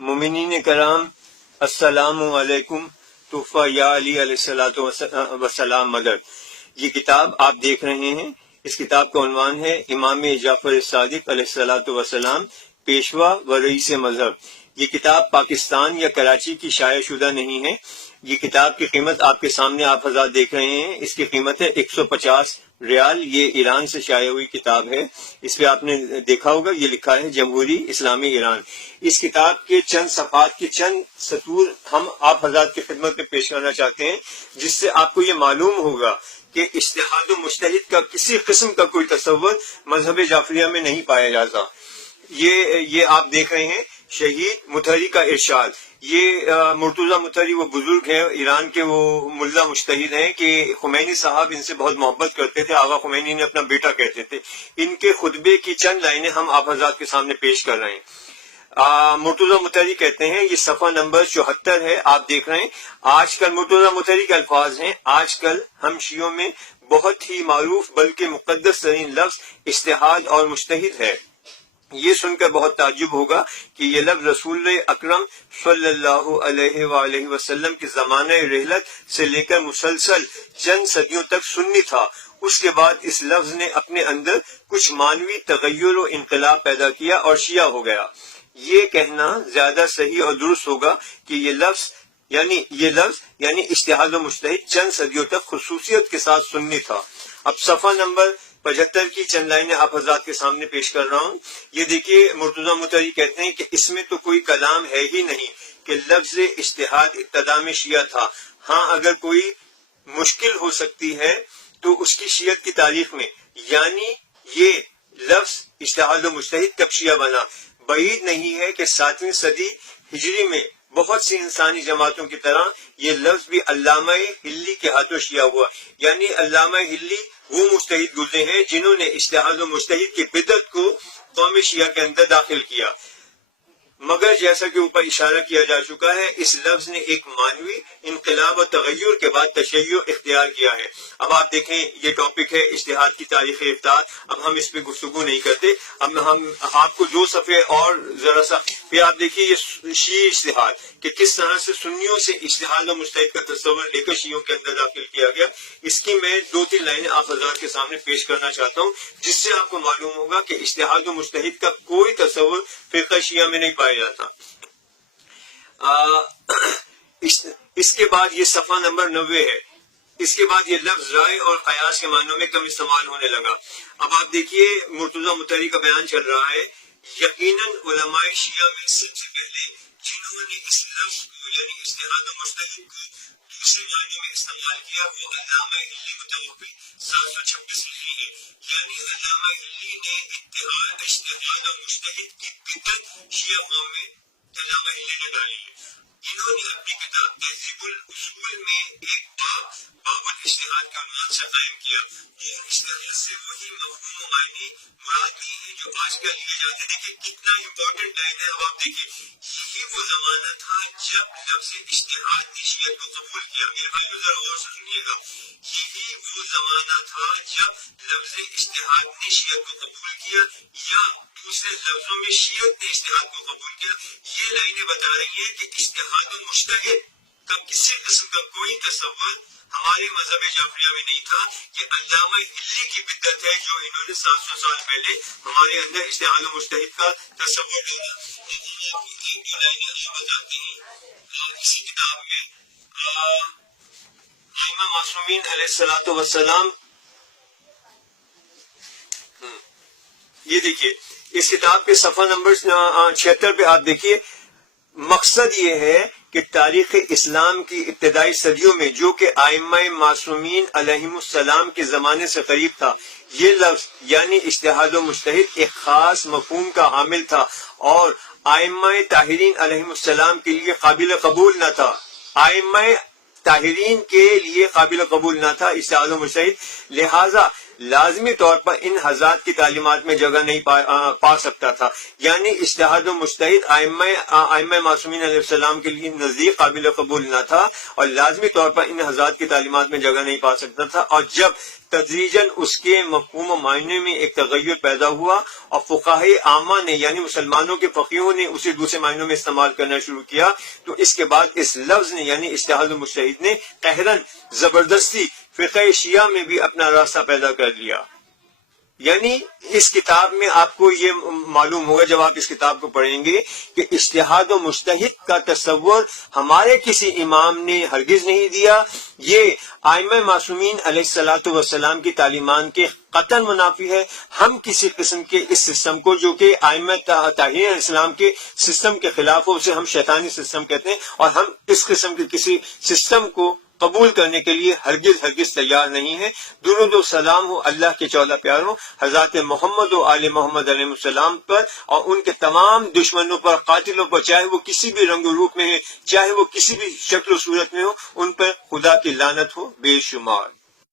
مومنین کرام السلام علیکم. تحفہ یا علی علیہ الصلوۃ والسلام مدد. یہ کتاب آپ دیکھ رہے ہیں. اس کتاب کا عنوان ہے امام جعفر صادق علیہ الصلوۃ والسلام پیشوا و رئیس مذہب. یہ کتاب پاکستان یا کراچی کی شائع شدہ نہیں ہے. یہ کتاب کی قیمت آپ کے سامنے آپ حضرات دیکھ رہے ہیں. اس کی قیمت ہے 150 ریال. یہ ایران سے شائع ہوئی کتاب ہے. اس پہ آپ نے دیکھا ہوگا یہ لکھا ہے جمہوری اسلامی ایران. اس کتاب کے چند صفحات کے چند سطور ہم آپ حضرات کی خدمت میں پیش کرنا چاہتے ہیں، جس سے آپ کو یہ معلوم ہوگا کہ اجتہاد و مجتہد کا کسی قسم کا کوئی تصور مذہب جعفریہ میں نہیں پایا جاتا. یہ آپ دیکھ رہے ہیں شہید متحری کا ارشاد. یہ مرتضی متحری وہ بزرگ ہیں ایران کے، وہ ملا مجتہد ہیں کہ خمینی صاحب ان سے بہت محبت کرتے تھے. آغا خمینی نے اپنا بیٹا کہتے تھے. ان کے خطبے کی چند لائنیں ہم آپ حضرات کے سامنے پیش کر رہے ہیں. مرتضی متحری کہتے ہیں، یہ صفحہ نمبر 74 ہے، آپ دیکھ رہے ہیں. آج کل مرتضی متحری کے الفاظ ہیں، آج کل ہم شیعوں میں بہت ہی معروف بلکہ مقدس ترین لفظ اجتہاد اور مجتہد ہے. یہ سن کر بہت تعجب ہوگا کہ یہ لفظ رسول اکرم صلی اللہ علیہ وآلہ وسلم کے زمانہ رحلت سے لے کر مسلسل چند صدیوں تک سنی تھا. اس کے بعد اس لفظ نے اپنے اندر کچھ معنوی تغیر و انقلاب پیدا کیا اور شیعہ ہو گیا. یہ کہنا زیادہ صحیح اور درست ہوگا کہ یہ لفظ یعنی اجتہاد و مجتہد چند صدیوں تک خصوصیت کے ساتھ سنی تھا. اب صفحہ نمبر 75 کی چند لائنیں آپ حضرات کے سامنے پیش کر رہا ہوں. یہ دیکھیے مرتضی متحری کہتے ہیں کہ اس میں تو کوئی کلام ہے ہی نہیں کہ لفظ اجتہاد ابتدا میں شیعہ تھا. ہاں اگر کوئی مشکل ہو سکتی ہے تو اس کی شیعت کی تاریخ میں، یعنی یہ لفظ اجتہاد و مجتہد کب شیعہ بنا. بعید نہیں ہے کہ 7ویں صدی ہجری میں بہت سی انسانی جماعتوں کی طرح یہ لفظ بھی علامہ ہلی کے ہاتھوں شیعہ ہوا. یعنی علامہ ہلی وہ مجتہد گزرے ہیں جنہوں نے اجتہاد و مجتہد کی بدعت کو قوم شیعہ کے اندر داخل کیا. مگر جیسا کہ اوپر اشارہ کیا جا چکا ہے، اس لفظ نے ایک معنوی انقلاب و تغیر کے بعد تشیع اختیار کیا ہے. اب آپ دیکھیں یہ ٹاپک ہے اجتہاد کی تاریخ افطار. اب ہم اس پہ گفتگو نہیں کرتے. اب ہم آپ کو 2 صفحے اور ذرا سا پھر آپ دیکھیے یہ شیعی اجتہاد کہ کس طرح سے سنیوں سے اجتہاد و مجتہد کا تصور لے کر شیعوں کے اندر داخل کیا گیا. اس کی میں 2-3 لائنیں آپ حضرات کے سامنے پیش کرنا چاہتا ہوں، جس سے آپ کو معلوم ہوگا کہ اجتہاد و مجتہد کا کوئی تصور فرقہ شیعہ میں نہیں پایا جاتا. اس کے بعد یہ صفحہ نمبر 90 ہے. اس کے بعد یہ لفظ رائے اور قیاس کے معنوں میں کم استعمال ہونے لگا. اب آپ دیکھیے مرتضی متحری کا بیان چل رہا ہے. یقیناً علماء شیعہ میں سب سے پہلے جنہوں نے اس لفظ کو یعنی اجتہاد و مجتہد کو دوسرے معنی میں استعمال کیا وہ علامہ ہلی متوفی 726 ہجری ہے. یعنی علامہ ہلی نے اجتہاد و مجتہد کی بدعت شیعہ قوم میں علامہ ہلی نے ڈالی ہے. انہوں نے اپنی کتاب تہذیب الاصول میں ایک باب الاجتہاد کے عنوان سے قائم کیا اور اجتہاد سے وہی مفہوم و معنی مراد لیے ہیں جو آج کل لیے جاتے ہیں. دیکھیں کتنا امپورٹنٹ لائن ہے. اب آپ دیکھیں یہی وہ زمانہ تھا جب لفظ اجتہاد نے شیعت کو قبول کیا. میرے بھائیو ذرا غور سے سنیے گا، یہی وہ زمانہ تھا جب لفظ اجتہاد نے شیعت کو قبول کیا، یا دوسرے لفظوں میں شیعت نے اجتہاد کو قبول کیا. یہ لائنیں بتا رہی ہیں کہ اجتہاد و مجتہد کا کسی قسم کا کوئی تصور ہمارے مذہب جعفریہ میں نہیں تھا. یہ علامہ ہلی کی بدعت ہے جو انہوں نے 700 سال پہلے ہمارے اندر اجتہاد و مجتہد کا تصور ڈالا. ایک دو لائنیں آپ بتاتے ہیں اسی کتاب میں. ائمہ معصومین علیہ الصلوۃ والسلام، یہ دیکھیے اس کتاب کے صفحہ نمبر 76 پہ آپ دیکھیے. مقصد یہ ہے کہ تاریخ اسلام کی ابتدائی صدیوں میں جو کہ ائمہ معصومین علیہم السلام کے زمانے سے قریب تھا، یہ لفظ یعنی اجتہاد و مجتہد ایک خاص مفہوم کا حامل تھا اور ائمہ طاہرین علیہم السلام کے لیے قابل قبول نہ تھا. ائمہ طاہرین کے لیے قابل قبول نہ تھا اجتہاد و مجتہد. لہذا لازمی طور پر ان حضرات کی تعلیمات میں جگہ نہیں پا سکتا تھا، یعنی اجتہاد و مجتہد ائمہ معصومین علیہ السلام کے لیے نزدیک قابل قبول نہ تھا، اور لازمی طور پر ان حضرات کی تعلیمات میں جگہ نہیں پا سکتا تھا۔ اور جب تدریجاً اس کے مفہوم و معنی میں ایک تغیر پیدا ہوا اور فقہائے عامہ نے یعنی مسلمانوں کے فقیہوں نے اسے دوسرے معنوں میں استعمال کرنا شروع کیا، تو اس کے بعد اس لفظ نے یعنی اجتہاد و مجتہد نے قہراً زبردستی فقہ شیعہ میں بھی اپنا راستہ پیدا کر لیا۔ یعنی اس کتاب میں آپ کو یہ معلوم ہوگا جب آپ اس کتاب کو پڑھیں گے کہ اجتہاد و مجتہد کا تصور ہمارے کسی امام نے ہرگز نہیں دیا، یہ ائمہ معصومین علیہ الصلوۃ والسلام کی تعلیمات کے قطعاً منافی ہے۔ ہم کسی قسم کے اس سسٹم کو جو کہ ائمہ طاہرین علیہ السلام کے سسٹم کے خلاف ہو اسے ہم شیطانی سسٹم کہتے ہیں، اور ہم اس قسم کے کسی سسٹم کو قبول کرنے کے لیے ہرگز تیار نہیں ہے۔ درود و سلام ہو اللہ کے 14 پیاروں حضرات محمد و آل محمد علیہ السلام پر اور ان کے تمام دشمنوں پر، قاتلوں پر، چاہے وہ کسی بھی رنگ و روپ میں ہے، چاہے وہ کسی بھی شکل و صورت میں ہو، ان پر خدا کی لعنت ہو بے شمار۔